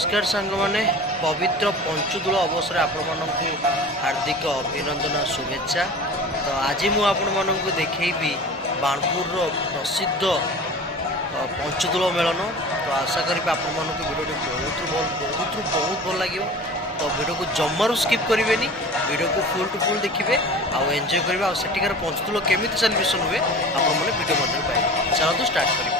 नमस्कार सांग मैंने पवित्र पंचदोल अवसर आपण हार्दिक अभिनंदन शुभेच्छा। तो आज मुझे देखी बाणपुर प्रसिद्ध पंचदोल मेलन। तो आशा करी आपण भिडियो बहुत भल लगे। तो वीडियो को जमारू स्किप करेंगे, वीडियो को फुल टू फुल देखिए आउ एंजॉय करेंगे। आ सेठिकार पंचदोल केमी सेलिब्रेशन हुए आपने वीडियो मध्य पाए। चलते स्टार्ट करें।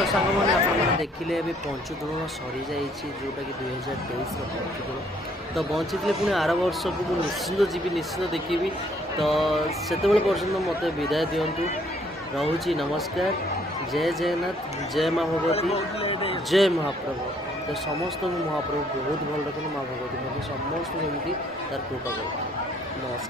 तो सांग मैंने आप देखिले अभी पंचदोलन सरी जाइए जोटा कि 2023 पंचदोलन तो बची पुणी आर वर्ष को निश्चिंत जी निश्चिंत देखी तो से पर्यटन मत विदाय दिंतु रोची नमस्कार जय जगन्नाथ जय माँ भगवती जय महाप्रभु तो समस्त महाप्रभु बहुत भल रखते माँ भगवती मतलब समस्त जमी तार कृपा कर नमस्कार।